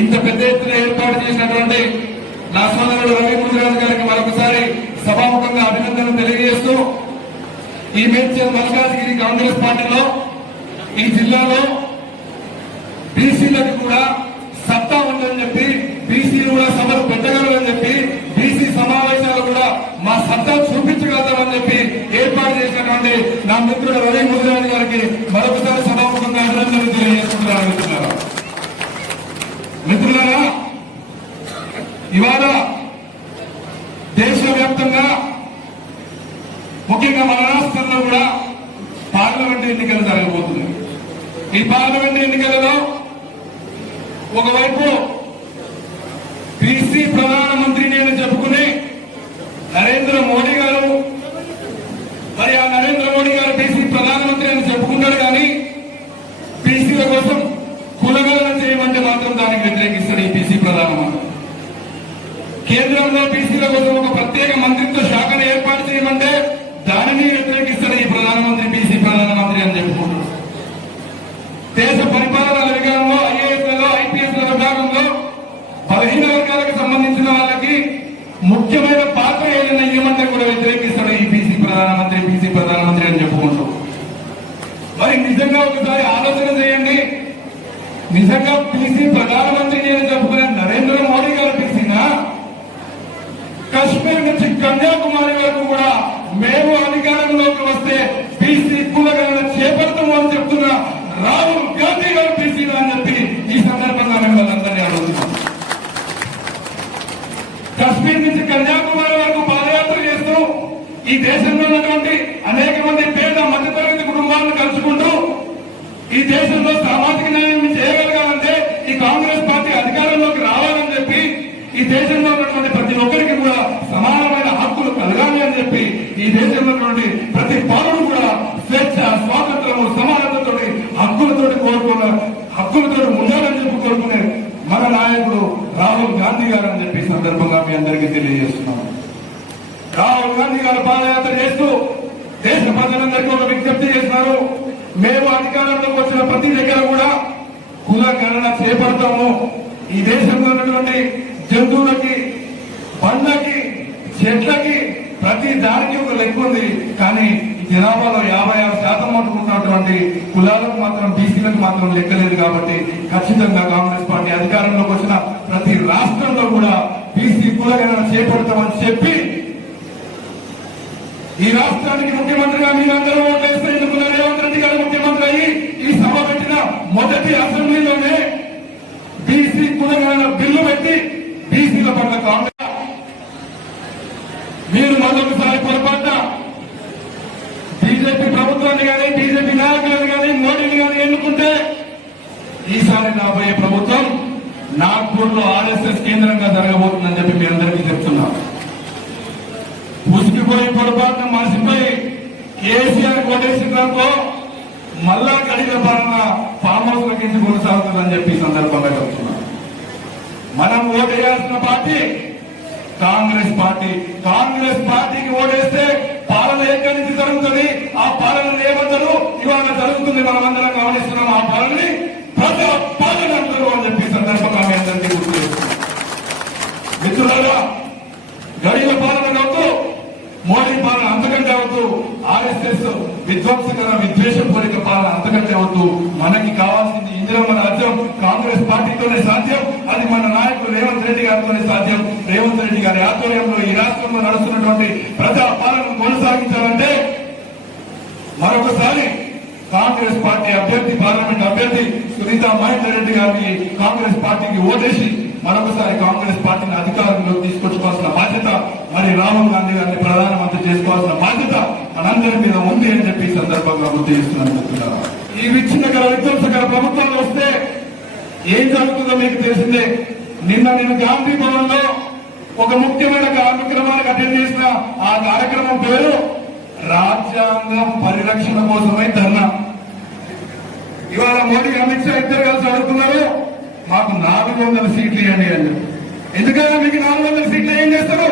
ఇంత పెద్ద ఎత్తున ఏర్పాటు చేసినటువంటి నా సోదరుడు రవి ముదిరాజు గారికి మరొకసారి సభాముఖంగా అభినందనలు తెలియజేస్తూ ఈ మేడ్చల్ మల్కాజ్గిరి కాంగ్రెస్ పార్టీలో ఈ జిల్లాలో బీసీలకు కూడా సత్తా ఉందని చెప్పి బీసీలు కూడా సభలు పెట్టగలరని చెప్పి బీసీ సమావేశాలు కూడా మా సత్తా చూపించగలుగుతామని చెప్పి ఏర్పాటు చేసినటువంటి నా మిత్రుడు రవి గారికి మరొకసారి సభాముఖంగా అభినందనలు తెలియజేస్తున్నాను మిత్రులారా మిత్రులారా ఇవాళ దేశవ్యాప్తంగా ముఖ్యంగా మన రాష్ట్రంలో కూడా పార్లమెంట్ ఎన్నికలు జరగబోతున్నాయి. ఈ పార్లమెంట్ ఎన్నికలలో ఒకవైపు బీసీ ప్రధానమంత్రిని అని చెప్పుకుని నరేంద్ర మోడీ గారు మరి ఆ నరేంద్ర మోడీ గారు బీసీ ప్రధానమంత్రి అని చెప్పుకుంటారు కానీ బీసీల కోసం కులగణన చేయమంటే మాత్రం దానికి వ్యతిరేకిస్తాడు ఈ బీసీ ప్రధానమంత్రి. కేంద్రంలో బీసీల కోసం ఒక ప్రత్యేక మంత్రిత్వ శాఖను ఏర్పాటు చేయమంటే దానిని వ్యతిరేకిస్తాడు ఈ ప్రధానమంత్రి బీసీ ప్రధానమంత్రి అని చెప్పుకుంటాడు దేశ పరిపాలన విధానంలో ఐఏఎస్లలో ఐపీఎస్ల విభాగంలో బలహీన వర్గాలకు సంబంధించిన వాళ్ళకి ముఖ్యమైన పాత్ర ఏదైనా ఇవ్వమంటే కూడా వ్యతిరేకిస్తాడు ఈ బీసీ ప్రధానమంత్రి బీసీ ప్రధానమంత్రి అని చెప్పుకుంటూ మరి నిజంగా ఒకసారి ఆలోచన చేయండి. నిజంగా బీసీ ప్రధానమంత్రిని అని చెప్పుకునే నరేంద్ర మోడీ గారు బీసీనా? కాశ్మీర్ నుంచి కన్యాకుమారి వరకు కూడా మేము అధికారంలోకి వస్తే బీసీ కులగణన చేపడతాము అని చెప్తున్న రాహుల్ గాంధీ గారు బీసీనా అని చెప్పి ఈ సందర్భంగా మిమ్మల్ని అందరినీ అడుగుతున్నాం. కశ్మీర్ నుంచి కన్యాకుమారి వరకు పాదయాత్ర చేస్తూ ఈ దేశంలో ఉన్నటువంటి అనేక మంది పేద మధ్యతరగతి కుటుంబాలను కలుసుకుంటూ ఈ దేశంలో సామాజిక న్యాయం చేయగలగాలంటే ఈ కాంగ్రెస్ పార్టీ అధికారంలోకి రావాలని చెప్పి ఈ దేశంలో ఉన్నటువంటి ప్రతి ఒక్కరికి కూడా సమానమైన చెప్పి ఈ దేశంలో ప్రతి పౌరుడు కూడా స్వేచ్ఛ స్వాతంత్రము సమానతతో హక్కులతో కోరుకున్న హక్కులతో ఉండాలని చెప్పి కోరుకునే మన నాయకుడు రాహుల్ గాంధీ గారు అని చెప్పి సందర్భంగా మీ అందరికీ తెలియజేస్తున్నాను రాహుల్ గాంధీ గారు పాదయాత్ర చేస్తూ దేశ ప్రజలందరికీ ఒక విజ్ఞప్తి చేస్తున్నారు. మేము అధికారంలోకి వచ్చిన ప్రతి దగ్గర కూడా కులగణన చేపడతాము. ఈ దేశంలో ఉన్నటువంటి జంతువులకి పండ్లకి చెట్లకి ప్రతి దానికి ఒక లెక్క ఉంది. కానీ జనాభాలో యాభై ఆరు శాతం మటుకు ఉన్నటువంటి కులాలకు మాత్రం బీసీలకు మాత్రం లెక్కలేదు కాబట్టి ఖచ్చితంగా కాంగ్రెస్ పార్టీ అధికారంలోకి వచ్చిన ప్రతి రాష్ట్రంలో కూడా బీసీ కులగణన చేపడతామని చెప్పి ఈ రాష్ట్రానికి ముఖ్యమంత్రిగా మీరందరూ ఓట్లేస్తే ఎందుకు రేవంత్ రెడ్డి గారు ముఖ్యమంత్రి అయ్యి ఈ సభ పెట్టిన మొదటి అసెంబ్లీలోనే బీసీ కులగణన బిల్లు పెట్టి బీసీల పట్ల కాంగ్రెస్ మీరు మరొకసారి పొరపాటున బీజేపీ ప్రభుత్వాన్ని కానీ బీజేపీ నాయకులను కానీ మోడీని కానీ ఎన్నుకుంటే ఈసారి రాబోయే ప్రభుత్వం నాగ్పూర్లో ఆర్ఎస్ఎస్ కేంద్రంగా జరగబోతుందని చెప్పి మీ అందరికీ చెప్తున్నాను ఉసికిపోయి పొరపాటున మనిషిపోయి కేసీఆర్ కోటేశ్వరంలో మళ్ళా కడిగ పాలన ఫామ్ హౌస్ కింద కొనసాగుతుందని చెప్పి సందర్భంగా చెప్తున్నా. మనం ఓటేయాల్సిన పార్టీ కాంగ్రెస్ పార్టీ. కాంగ్రెస్ పార్టీకి ఓటేస్తే పాలన ఎక్కడి నుంచి జరుగుతుంది. ఆ పాలన ఏమంటారు ఇవాళ జరుగుతుంది. మనం అందరం గమనిస్తున్నాం ఆ పాలనని. ప్రజల పాలన అంటారు అని చెప్పి సందర్భంగా మీ అందరికీ గుర్తు మిత్రులారా గడిల పాలన కావద్దు. మోడీ పాలన అంతకంటే అవద్దు ఆర్ఎస్ఎస్ విధ్వంసకర విద్వేషపూరిత పాలన అంతకంటే అవద్దు మనకి కావాల్సింది ఇందిరమ్మ రాజ్యం. కాంగ్రెస్ పార్టీతోనే సాధ్యం. అది మన నాయకుడు రేవంత్ రెడ్డి గారితోనే సాధ్యం. రేవంత్ రెడ్డి గారి ఆధ్వర్యంలో ఈ రాష్ట్రంలో నడుస్తున్నటువంటి ప్రజా మరొకసారి కాంగ్రెస్ పార్టీ అభ్యర్థి పార్లమెంట్ అభ్యర్థి సునీత మహేందర్ రెడ్డి గారిని కాంగ్రెస్ పార్టీకి ఓటేసి మరొకసారి కాంగ్రెస్ పార్టీని అధికారంలో తీసుకొచ్చుకోవాల్సిన బాధ్యత మరి రాహుల్ గాంధీ గారిని ప్రధానమంత్రి చేసుకోవాల్సిన బాధ్యత మనందరి మీద ఉంది అని చెప్పి ఈ సందర్భంగా గుర్తు చేస్తున్నాను మిత్రులారా. ఈ విచ్ఛిన్నకర విధ్వంసకర ప్రభుత్వాలు వస్తే ఏం జరుగుతుందో మీకు తెలిసిందే నిన్న నేను గాంధీ భవన్లో ఒక ముఖ్యమైన కార్యక్రమానికి అటెండ్ చేసిన ఆ కార్యక్రమం పేరు రాజ్యాంగం పరిరక్షణ కోసమై ధర్నా. ఇవాళ మోడీ అమిత్ షా ఇద్దరు కలిసి అడుగుతున్నారు మాకు నాలుగు వందల సీట్లు ఇవ్వండి అని. ఎందుకంటే మీకు నాలుగు వందల సీట్లు ఏం చేస్తారు?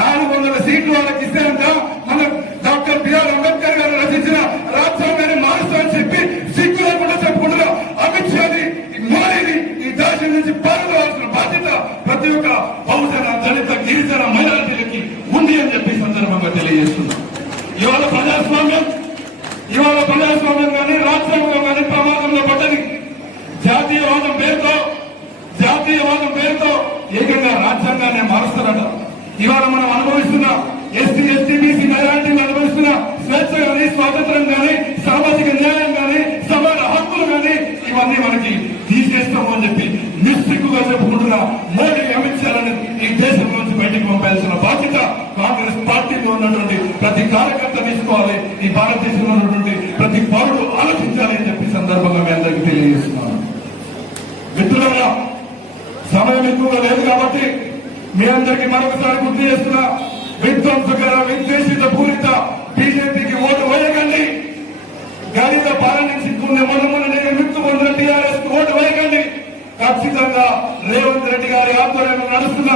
నాలుగు వందల సీట్లు వాళ్ళకి ఇస్తారంట. మన డాక్టర్ బిఆర్ అంబేద్కర్ గారు రచించిన రాజ్యాంగాన్ని మారుస్తా అని చెప్పి సిగ్గు లేకుండా చెప్పుకుంటున్నారు అమిత్ షాని ఈ మోడీని ఈ దాచి దేశం నుంచి పాల్గొవాల్సిన బాధ్యత ప్రతి ఒక్క బహుజన దళిత గిరిజన మైనారిటీలకి ఉంది అని చెప్పి ఈ సందర్భంగా తెలియజేస్తున్నాం ఇవాళ ప్రజాస్వామ్యం ఇవాళ ప్రజాస్వామ్యం కానీ రాజ్యాంగం కానీ ప్రమాదంలో పడ్డది. జాతీయవాదం పేరుతో జాతీయవాదం పేరుతో ఏకంగా రాజ్యాంగాన్ని మారుస్తారట. ఇవాళ మనం అనుభవిస్తున్న ఎస్టీ ఎస్టీ బీసీ మైనారిటీలు అనుభవిస్తున్న స్వేచ్ఛ కానీ స్వాతంత్రం కానీ సామాజిక న్యాయం కానీ సమాన హక్కులు కానీ ఇవన్నీ మనకి తీసేస్తాము అని చెప్పి నిస్సిగ్గుగా చెప్పుకుంటున్న మోడీ అమిత్ షాలను ఈ దేశంలో బయటకు పంపాల్సిన బాధ్యత కాంగ్రెస్ పార్టీలో ఉన్నటువంటి ప్రతి కార్యకర్త తీసుకోవాలి. ఈ భారతదేశంలో ఉన్నటువంటి ప్రతి పౌరుడు ఆలోచించాలి అని చెప్పి సందర్భంగా మీ అందరికీ తెలియజేస్తున్నాను. మిత్రులారా సమయం ఎక్కువగా లేదు కాబట్టి మీ అందరికీ మరొకసారి గుర్తు చేస్తున్నా విధ్వంసకర విద్వేషిత పూరిత బీజేపీకి ఓటు వేయకండి. గరీబ పాలన చిక్కున్న మనమున నేను విత్తు పొందిన టీఆర్ఎస్ ఓటు వేయకండి. ఖచ్చితంగా రేవంత్ రెడ్డి గారి ఆధ్వర్యంలో నడుస్తున్న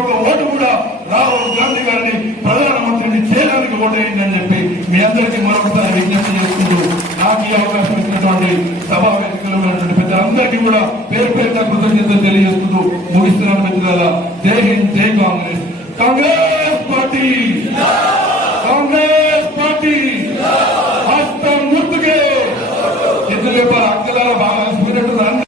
ఒక ఓటు కూడా రాహుల్ గాంధీ గారిని ప్రధానమంత్రిని చేయడానికి ఓటేయండి అని చెప్పి మీ అందరికీ మరొకసారి విజ్ఞప్తి చేసుకుంటూ నాకు ఈ అవకాశం ఇచ్చినటువంటి సభా వేదికలు ఉన్నటువంటి పెద్దలందరికీ కూడా పేరు పేరున కృతజ్ఞతలు తెలియజేసుకుంటూ ముగిస్తున్నాను మిత్రుల జై హింద్ జై కాంగ్రెస్. కాంగ్రెస్ పార్టీ!